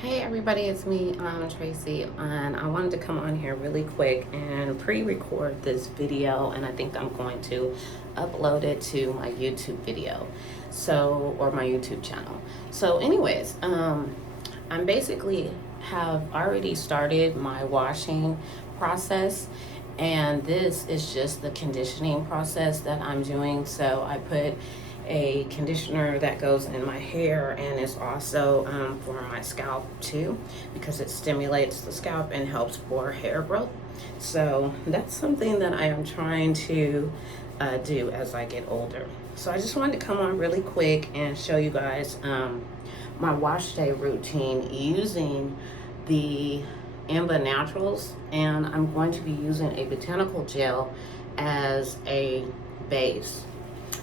Hey everybody, it's me, Tracy, and I wanted to come on here really quick and pre-record this video, and I think I'm going to upload it to my YouTube video, or my YouTube channel. So anyways, I'm basically have already started my washing process, and this is just the conditioning process that I'm doing. So I put a conditioner that goes in my hair, and it's also for my scalp too, because it stimulates the scalp and helps for hair growth. So that's something that I am trying to do as I get older. So I just wanted to come on really quick and show you guys my wash day routine using the ENBBA Naturals, and I'm going to be using a botanical gel as a base.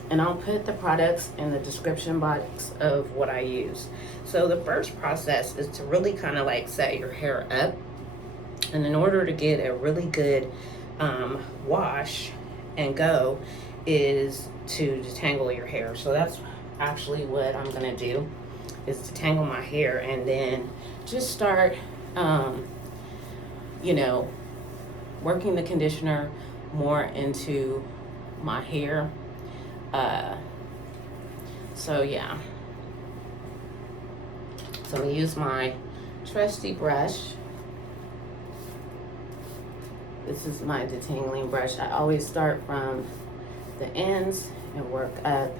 And I'll put the products in the description box of what I use. So the first process is to really kind of like set your hair up. And in order to get a really good wash and go is to detangle your hair. So that's actually what I'm gonna do, is detangle my hair and then just start, working the conditioner more into my hair. So yeah, so I'm gonna use my trusty brush. This is my detangling brush. I always start from the ends and work up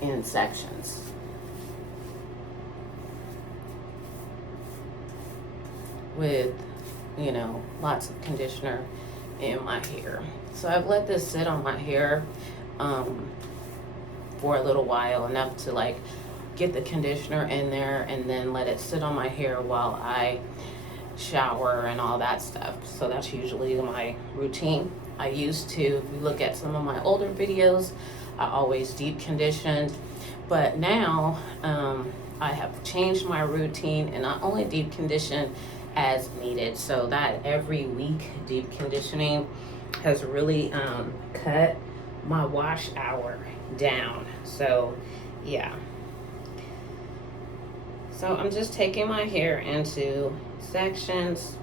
in sections. With, lots of conditioner in my hair. So I've let this sit on my hair for a little while, enough to like get the conditioner in there, and then let it sit on my hair while I shower and all that stuff. So that's usually my routine. I used to, if you look at some of my older videos, I always deep conditioned, but now I have changed my routine and I only deep condition as needed. So that every week deep conditioning has really cut my wash hour down. So yeah, so I'm just taking my hair into sections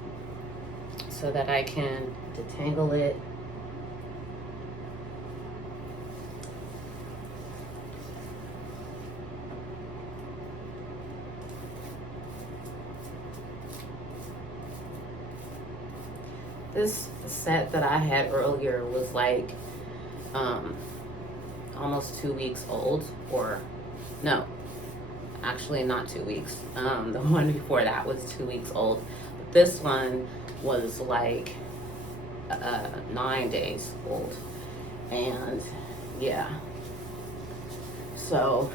so that I can detangle it. This set that I had earlier was like almost 2 weeks old, or no, actually not 2 weeks. The one before that was 2 weeks old. But this one was like 9 days old. And yeah, so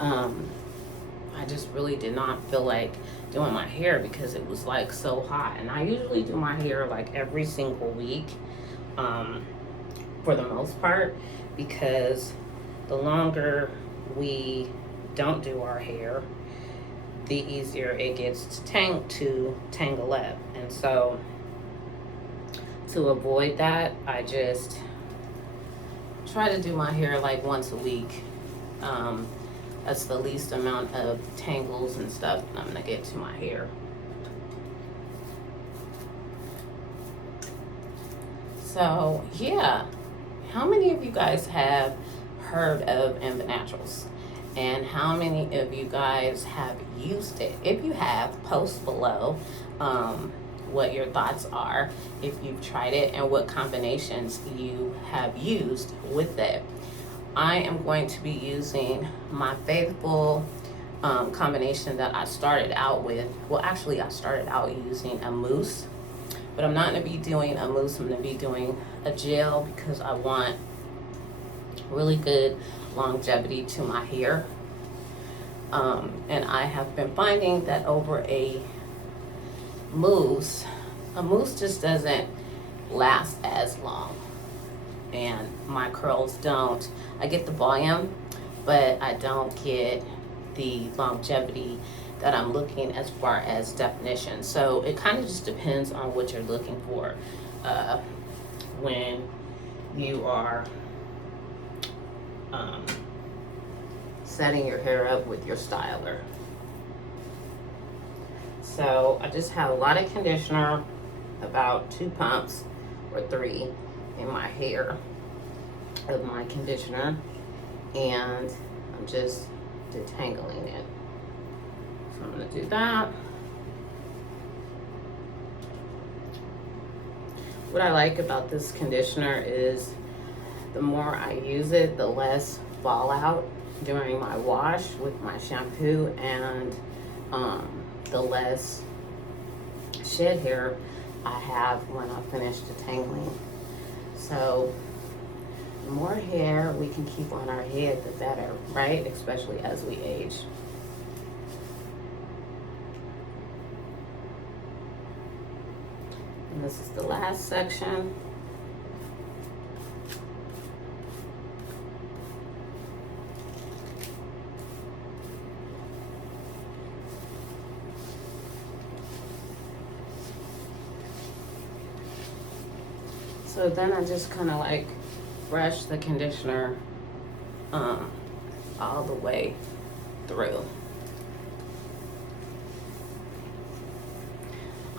I just really did not feel like doing my hair because it was like so hot. And I usually do my hair like every single week, for the most part, because the longer we don't do our hair, the easier it gets to tangle up. And so to avoid that, I just try to do my hair like once a week. That's the least amount of tangles and stuff that I'm gonna get to my hair. So yeah, how many of you guys have heard of ENBBA Naturals? And how many of you guys have used it? If you have, post below what your thoughts are, if you've tried it, and what combinations you have used with it. I am going to be using my faithful combination that I started out with. Well, actually, I started out using a mousse, but I'm not going to be doing a mousse. I'm going to be doing a gel because I want really good longevity to my hair. And I have been finding that over a mousse just doesn't last as long. And my curls don't. I get the volume, but I don't get the longevity that I'm looking as far as definition. So it kind of just depends on what you're looking for when you are setting your hair up with your styler. So I just have a lot of conditioner, about 2 pumps or 3 in my hair of my conditioner, and I'm just detangling it. So I'm going to do that. What I like about this conditioner is the more I use it, the less fallout during my wash with my shampoo, and the less shed hair I have when I finish detangling. So the more hair we can keep on our head, the better, right? Especially as we age. And this is the last section. So then I just kind of like brush the conditioner all the way through.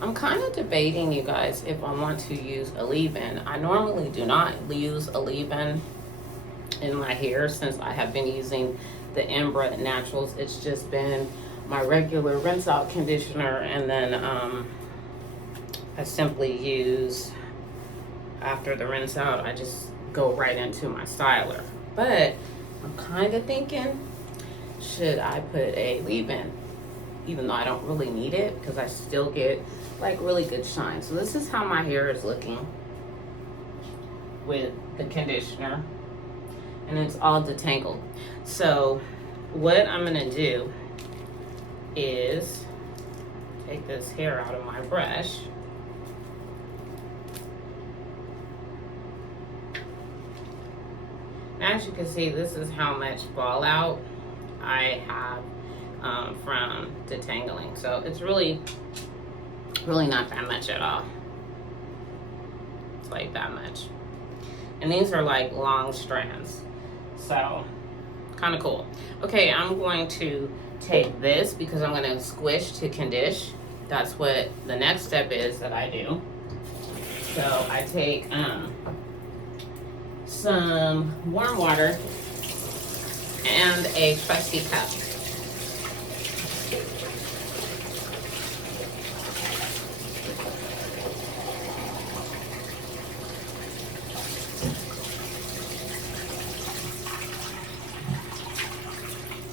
I'm kind of debating, you guys, if I want to use a leave-in. I normally do not use a leave-in in my hair since I have been using the ENBBA Naturals. It's just been my regular rinse-out conditioner, and then I simply use, after the rinse out, I just go right into my styler. But I'm kind of thinking, should I put a leave-in, even though I don't really need it, because I still get like really good shine. So this is how my hair is looking with the conditioner, and it's all detangled. So what I'm gonna do is take this hair out of my brush. As you can see, this is how much fallout I have from detangling. So it's really not that much at all. It's like that much. And these are like long strands. So kind of cool. Okay, I'm going to take this because I'm going to squish to condition. That's what the next step is that I do. So I take some warm water and a trusty cup.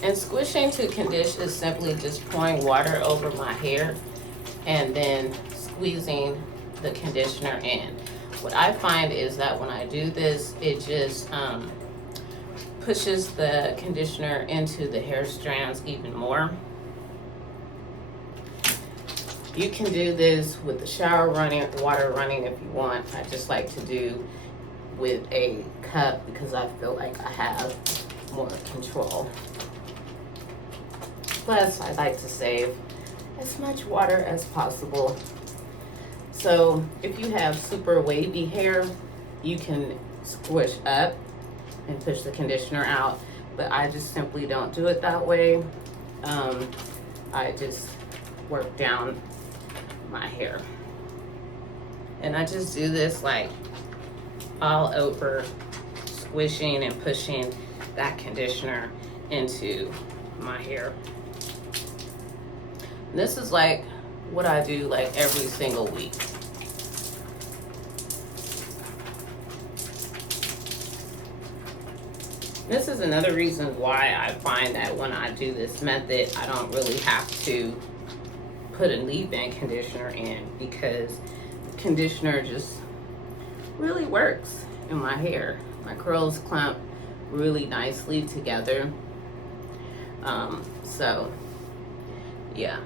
And squishing to condition is simply just pouring water over my hair and then squeezing the conditioner in. What I find is that when I do this, it just pushes the conditioner into the hair strands even more. You can do this with the shower running, water running if you want. I just like to do with a cup because I feel like I have more control. Plus, I like to save as much water as possible. So if you have super wavy hair, you can squish up and push the conditioner out, but I just simply don't do it that way. I just work down my hair. And I just do this like all over, squishing and pushing that conditioner into my hair. And this is like what I do like every single week. This is another reason why I find that when I do this method, I don't really have to put a leave-in conditioner in, because conditioner just really works in my hair. My curls clump really nicely together. So yeah.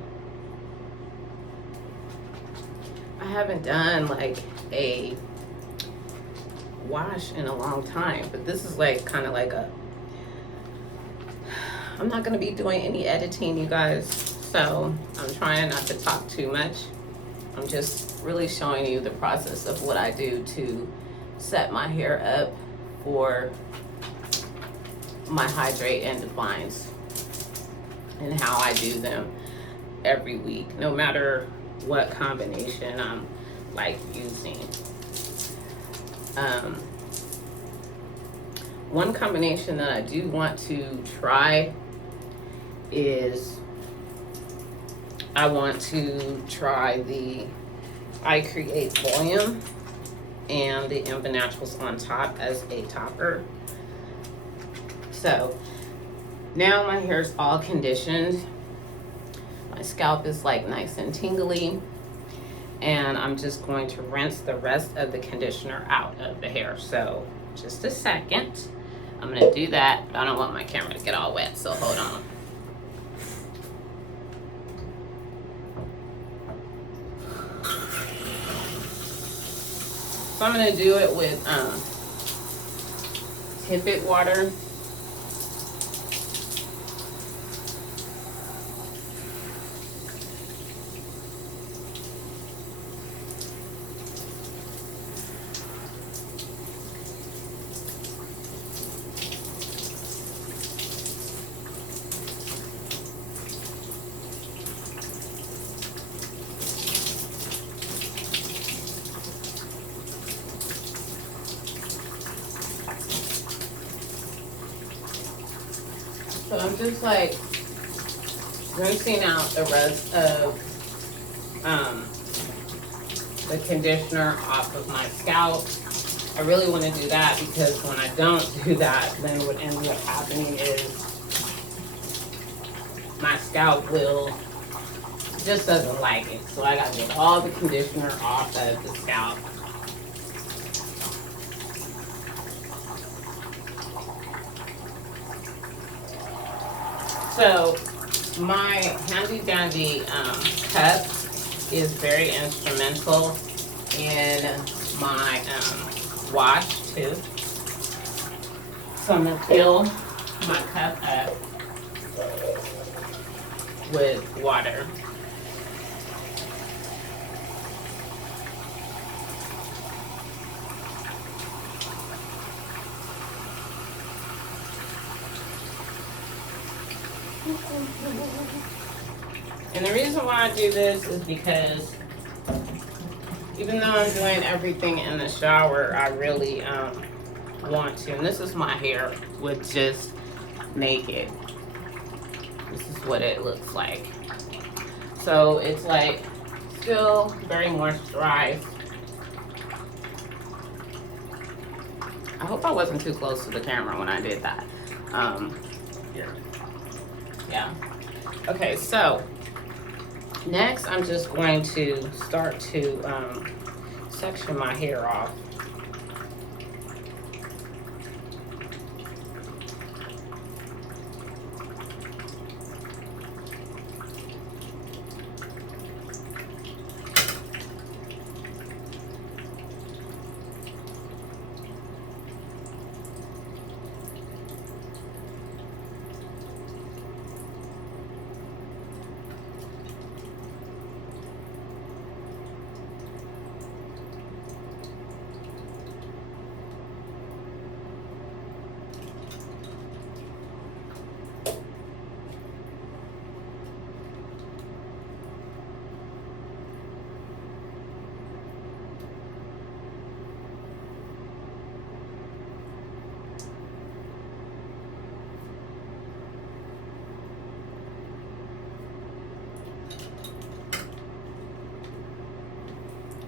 I haven't done like a wash in a long time, but this is like kind of like a, I'm not going to be doing any editing, you guys, so I'm trying not to talk too much. I'm just really showing you the process of what I do to set my hair up for my Hydrate and Defines and how I do them every week, no matter what combination I'm like using. One combination that I do want to try is I want to try the I Create Volume and the ENBBA Naturals on top as a topper. So now my hair is all conditioned. My scalp is like nice and tingly. And I'm just going to rinse the rest of the conditioner out of the hair. So just a second. I'm gonna do that. I don't want my camera to get all wet, so hold on. So I'm gonna do it with Tippet water. So I'm just like rinsing out the rest of the conditioner off of my scalp. I really want to do that because when I don't do that, then what ends up happening is my scalp just doesn't like it. So I gotta get all the conditioner off of the scalp. So my handy dandy cup is very instrumental in my wash too. So I'm gonna fill my cup up with water. And the reason why I do this is because even though I'm doing everything in the shower, I really want to. And this is my hair with just naked. This is what it looks like. So it's like still very moisturized. I hope I wasn't too close to the camera when I did that. Here. Yeah. Okay, so next I'm just going to start to section my hair off.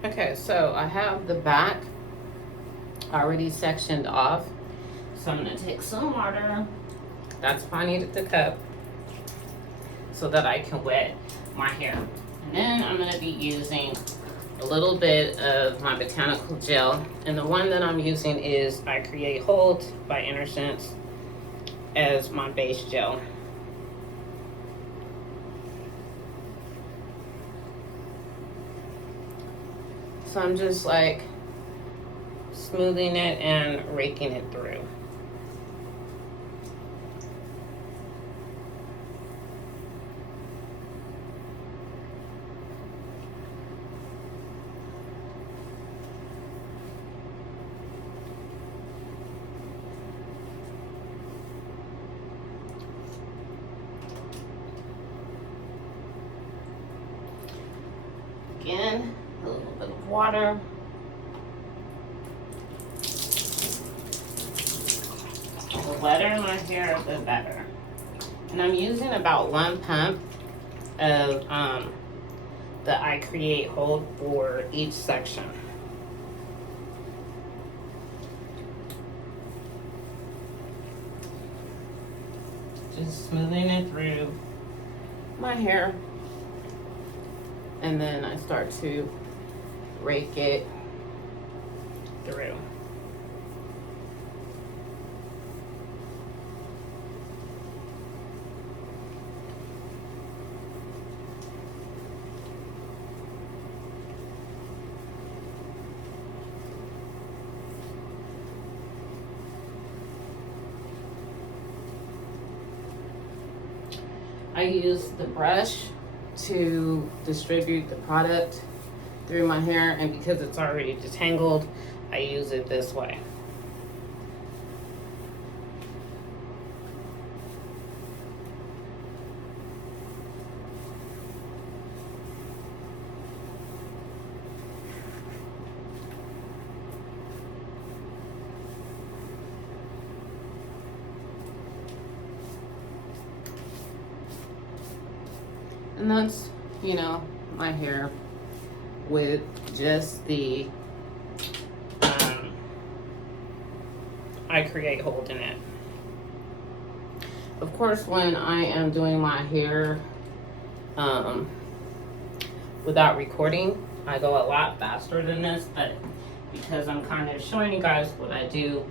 Okay, so I have the back already sectioned off. So I'm gonna take some water. That's why I needed the cup so that I can wet my hair. And then I'm gonna be using a little bit of my botanical gel. And the one that I'm using is I Create Hold by Innersense as my base gel. So I'm just like smoothing it and raking it through. Again, a little bit of water. The wetter my hair, the better. And I'm using about 1 pump of the I Create hold for each section. Just smoothing it through my hair. And then I start to rake it through. I use the brush to distribute the product through my hair, and because it's already detangled, I use it this way. And that's, you know, my hair with just the I Create hold in it. Of course, when I am doing my hair without recording, I go a lot faster than this, but because I'm kind of showing you guys what I do,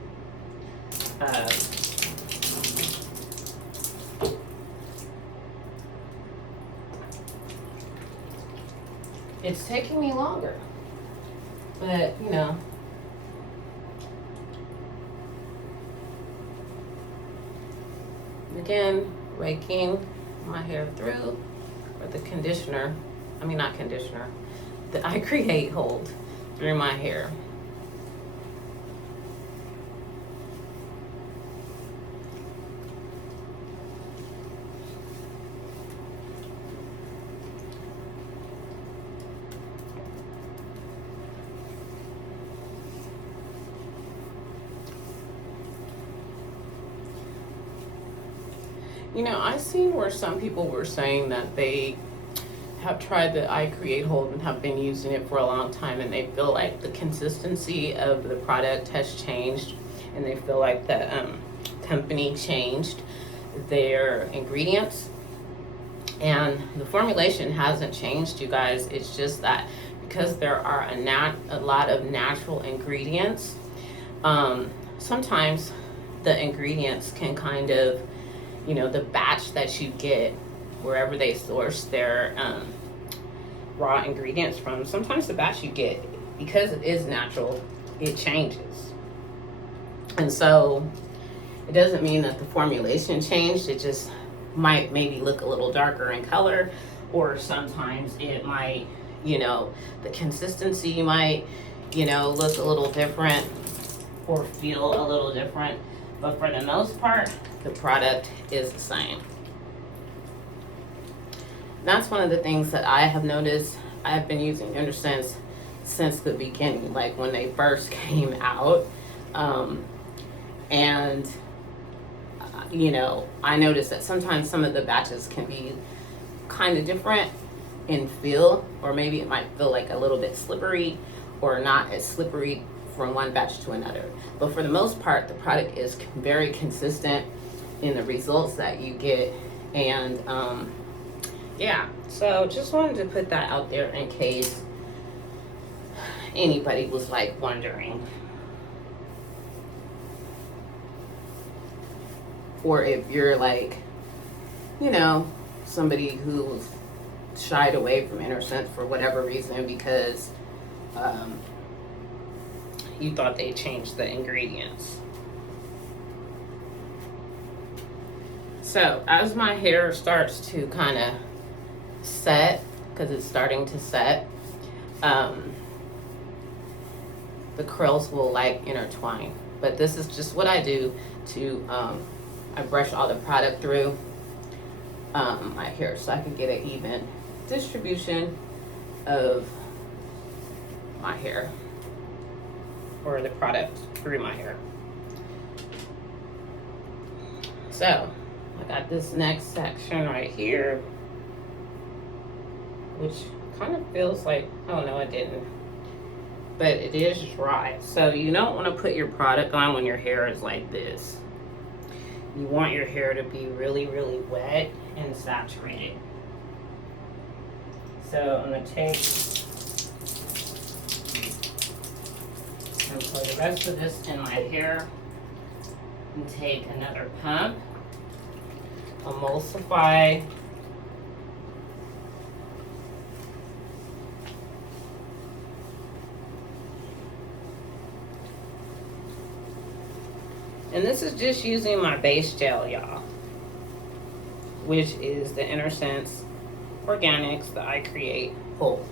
it's taking me longer, but you know, again, raking my hair through, or the conditioner, I mean not conditioner, the I Create hold through my hair. You know, I've seen where some people were saying that they have tried the I Create hold and have been using it for a long time, and they feel like the consistency of the product has changed, and they feel like the company changed their ingredients. And the formulation hasn't changed, you guys. It's just that because there are a lot of natural ingredients, sometimes the ingredients can kind of, you know, the batch that you get wherever they source their raw ingredients from, sometimes the batch you get, because it is natural, it changes. And so it doesn't mean that the formulation changed, it just might maybe look a little darker in color, or sometimes it might, you know, the consistency might, you know, look a little different or feel a little different. But for the most part, the product is the same. That's one of the things that I have noticed. I have been using Innersense since the beginning, like when they first came out. And, you know, I noticed that sometimes some of the batches can be kind of different in feel, or maybe it might feel like a little bit slippery or not as slippery from one batch to another. But for the most part, the product is very consistent in the results that you get. And yeah, so just wanted to put that out there in case anybody was like wondering, or if you're like, you know, somebody who's shied away from Innersense for whatever reason because you thought they changed the ingredients. So as my hair starts to kind of set, because it's starting to set, the curls will like intertwine. But this is just what I do to, I brush all the product through my hair so I can get an even distribution of my hair, or the product through my hair. So I got this next section right here, which kind of feels like, oh no, it didn't, but it is dry. So you don't want to put your product on when your hair is like this. You want your hair to be really, really wet and saturated. So I'm going to take and pour the rest of this in my hair and take another pump, emulsify, and this is just using my base gel, y'all, which is the Innersense Organics, the I Create Bold.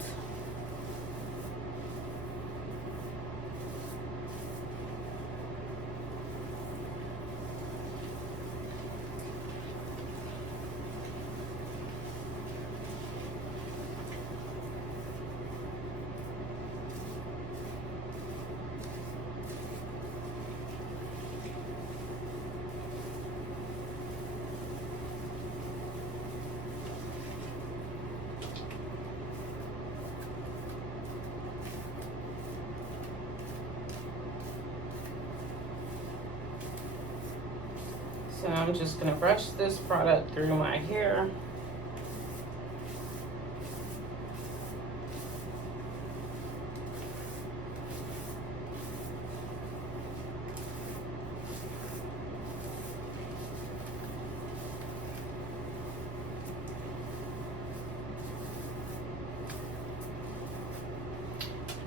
So I'm just going to brush this product through my hair.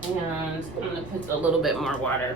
And I'm going to put a little bit more water.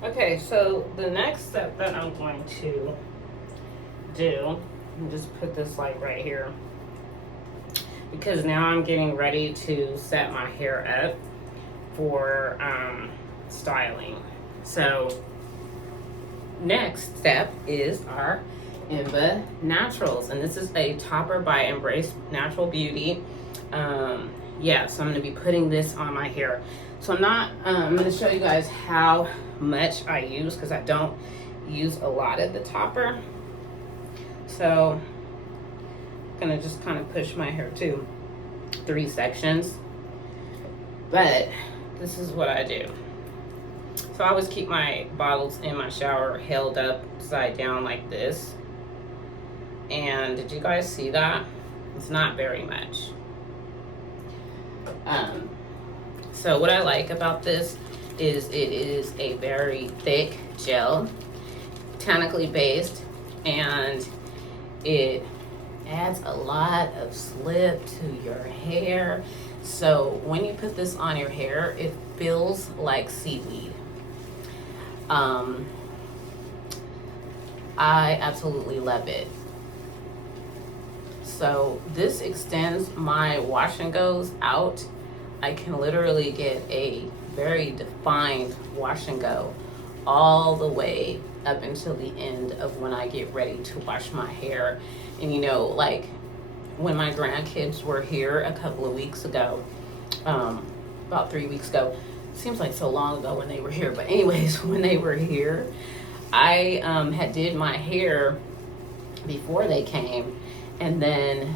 Okay, so the next step that I'm going to do, and just put this like right here, because now I'm getting ready to set my hair up for styling. So next step is our ENBBA Naturals, and this is a topper by Embrace Natural Beauty. Yeah, so I'm going to be putting this on my hair. So I'm going to show you guys how much I use, because I don't use a lot of the topper. So I'm going to just kind of push my hair to 3 sections. But this is what I do. So I always keep my bottles in my shower held upside down like this. And did you guys see that? It's not very much. So what I like about this is it is a very thick gel, botanically based, and it adds a lot of slip to your hair. So when you put this on your hair, it feels like seaweed. I absolutely love it. So this extends my wash and goes out. I can literally get a very defined wash and go all the way up until the end of when I get ready to wash my hair. And you know, like when my grandkids were here a couple of weeks ago, about 3 weeks ago, seems like so long ago when they were here, but anyways, when they were here, I had did my hair before they came, and then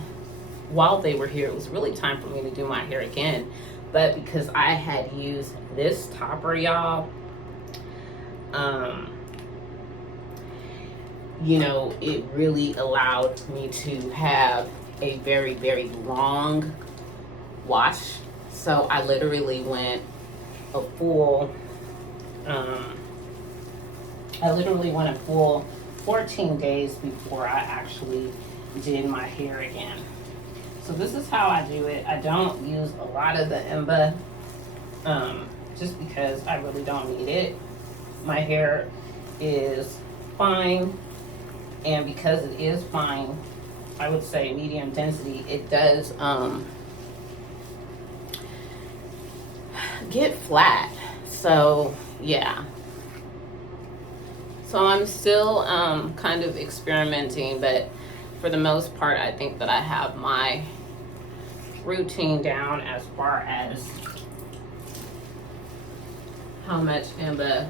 while they were here, it was really time for me to do my hair again. But because I had used this topper, y'all, you know, it really allowed me to have a very, very long wash. So I literally went a full 14 days before I actually did my hair again. So this is how I do it. I don't use a lot of the ENBBA just because I really don't need it. My hair is fine, and because it is fine, I would say medium density, it does get flat. So yeah. So I'm still kind of experimenting, but for the most part, I think that I have my routine down as far as how much ENBBA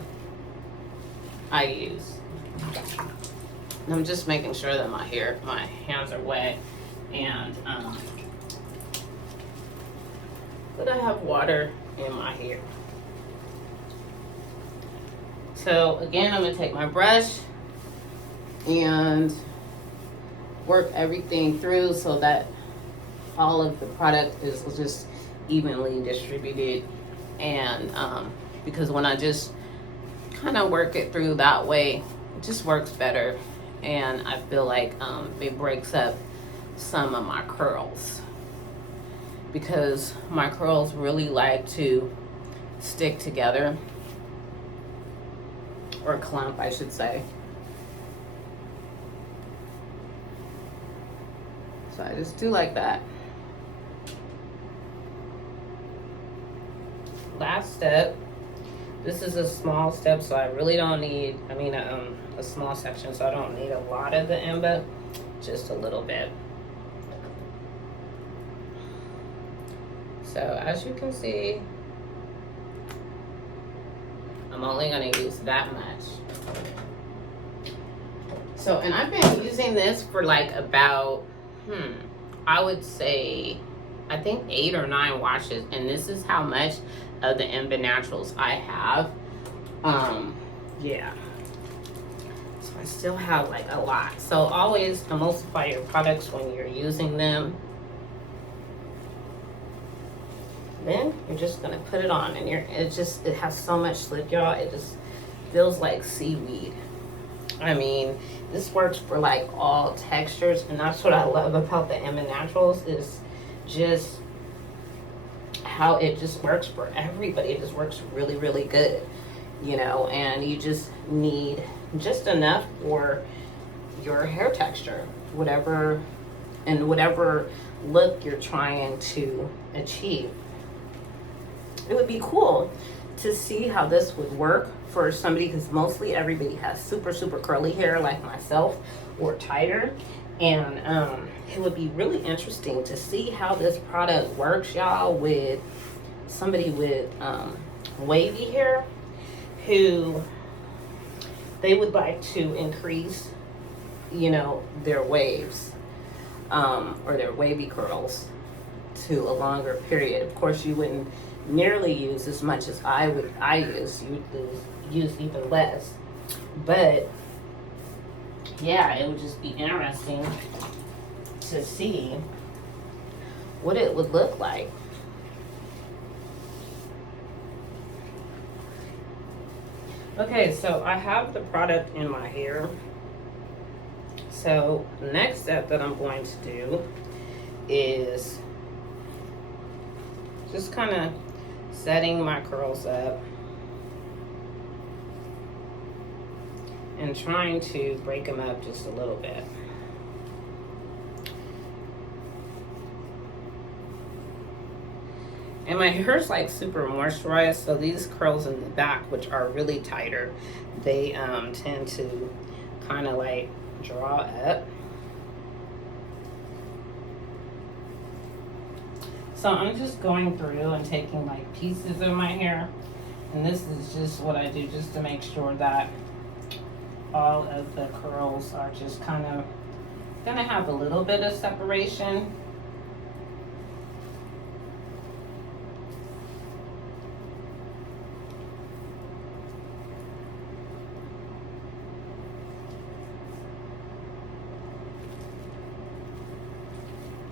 I use. And I'm just making sure that my hands are wet, and that I have water in my hair. So again, I'm gonna take my brush and work everything through so that all of the product is just evenly distributed. And because when I just kind of work it through that way, it just works better. And I feel like it breaks up some of my curls, because my curls really like to stick together, or clump, I should say. So I just do like that. Last step. This is a small step, so I really don't need, a small section, so I don't need a lot of the ENBBA, just a little bit. So as you can see, I'm only gonna use that much. So, and I've been using this for like about, I would say, I think 8 or 9 washes, and this is how much of the ENBBA Naturals I have. Yeah. So I still have like a lot. So always emulsify your products when you're using them. Then you're just gonna put it on, and it has so much slip, y'all. It just feels like seaweed. I mean, this works for like all textures, and that's what I love about the ENBBA Naturals, is just how it just works for everybody. It just works really, really good, you know. And you just need just enough for your hair texture, whatever look you're trying to achieve. It would be cool to see how this would work for somebody, because mostly everybody has super, super curly hair like myself, or tighter. And it would be really interesting to see how this product works, y'all, with somebody with wavy hair, who they would like to increase, you know, their waves or their wavy curls to a longer period. Of course, you wouldn't nearly use as much as I use. You would use even less. But yeah, it would just be interesting to see what it would look like. Okay, so I have the product in my hair. So the next step that I'm going to do is just kind of setting my curls up and trying to break them up just a little bit. And my hair's like super moisturized, so these curls in the back, which are really tighter, they tend to kind of like draw up. So I'm just going through and taking like pieces of my hair, and this is just what I do just to make sure that all of the curls are just kind of gonna have a little bit of separation.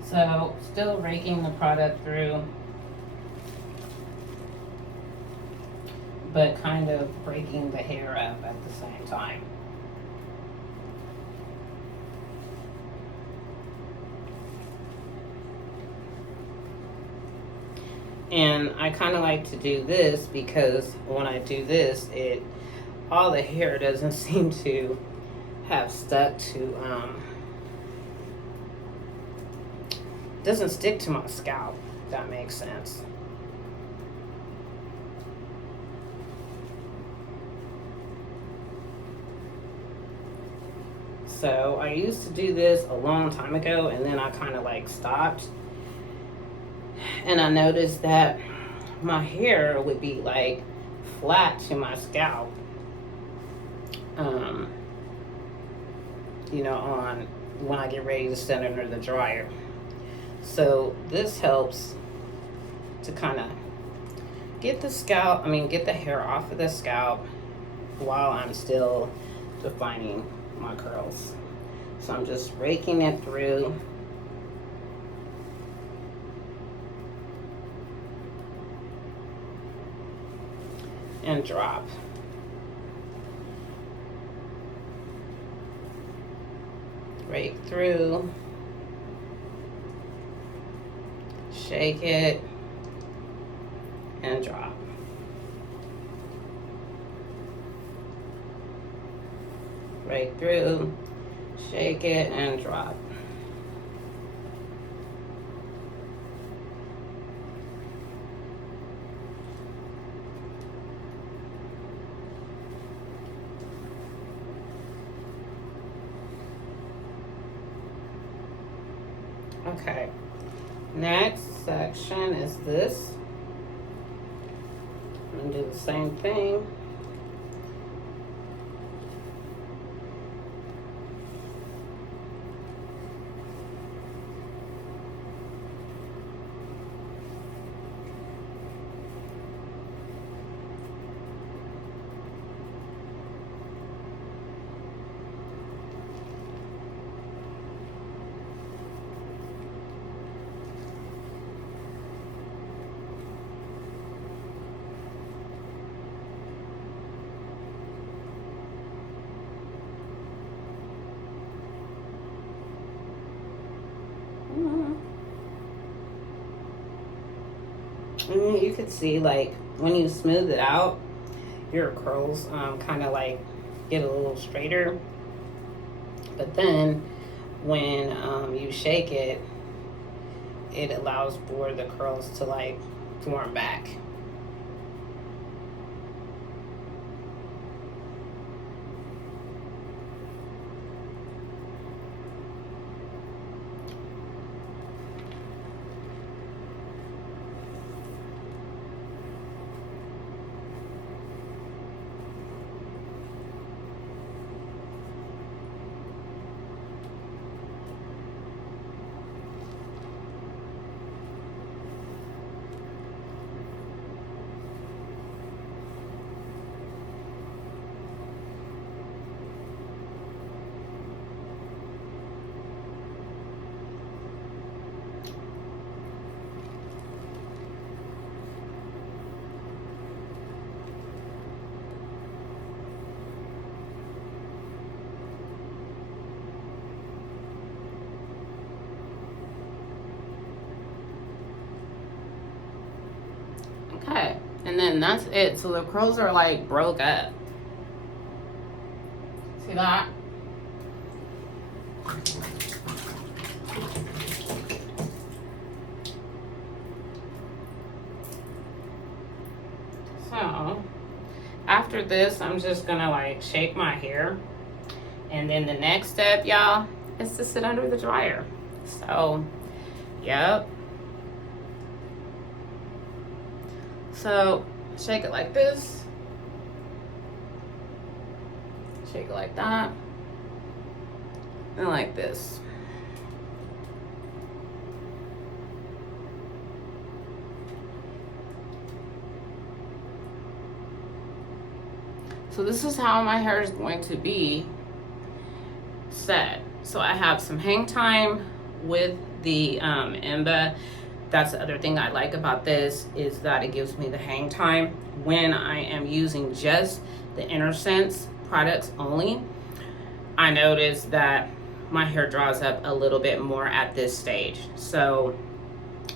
So still raking the product through, but kind of breaking the hair up at the same time. And I kind of like to do this because when I do this, all the hair doesn't seem to have stuck to, doesn't stick to my scalp, if that makes sense. So I used to do this a long time ago, and then I kind of like stopped. And I noticed that my hair would be like flat to my scalp. You know, on when I get ready to set under the dryer. So this helps to kind of get get the hair off of the scalp while I'm still defining my curls. So I'm just raking it through. And drop. Rake through. Shake it. And drop. Rake through. Shake it and drop. Okay, next section is this. I'm gonna do the same thing. You could see, like, when you smooth it out, your curls kind of like get a little straighter. But then when you shake it, it allows for the curls to like form back. Okay, and then that's it. So the curls are like broke up. See that? So after this, I'm just gonna like shake my hair. And then the next step, y'all, is to sit under the dryer. So, yep. So shake it like this, shake it like that, and like this. So this is how my hair is going to be set. So I have some hang time with the ENBBA. That's the other thing I like about this, is that it gives me the hang time when I am using just the Innersense products only. I notice that my hair draws up a little bit more at this stage. So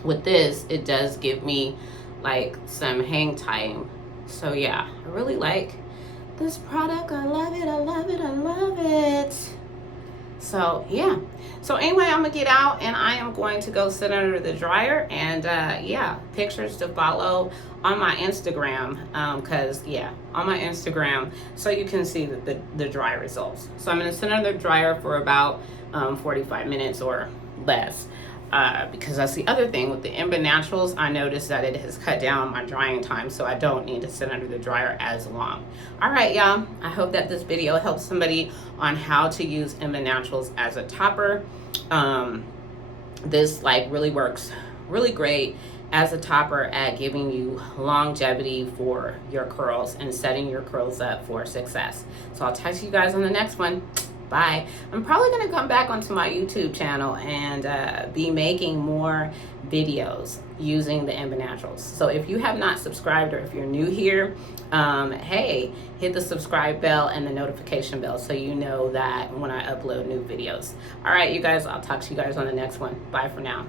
with this, it does give me like some hang time. So yeah, I really like this product. I love it, I love it, I love it. So yeah, so anyway, I'm gonna get out and I am going to go sit under the dryer, and yeah, pictures to follow on my Instagram, because yeah, on my Instagram, so you can see the dry results. So I'm gonna sit under the dryer for about 45 minutes or less. Because that's the other thing with the ENBBA Naturals, I noticed that it has cut down my drying time, so I don't need to sit under the dryer as long. All right, y'all, I hope that this video helps somebody on how to use ENBBA Naturals as a topper. This like really works really great as a topper at giving you longevity for your curls and setting your curls up for success. So I'll talk to you guys on the next one. Bye. I'm probably going to come back onto my YouTube channel and be making more videos using the ENBBA Naturals. So if you have not subscribed, or if you're new here, hey, hit the subscribe bell and the notification bell so you know that when I upload new videos. All right, you guys, I'll talk to you guys on the next one. Bye for now.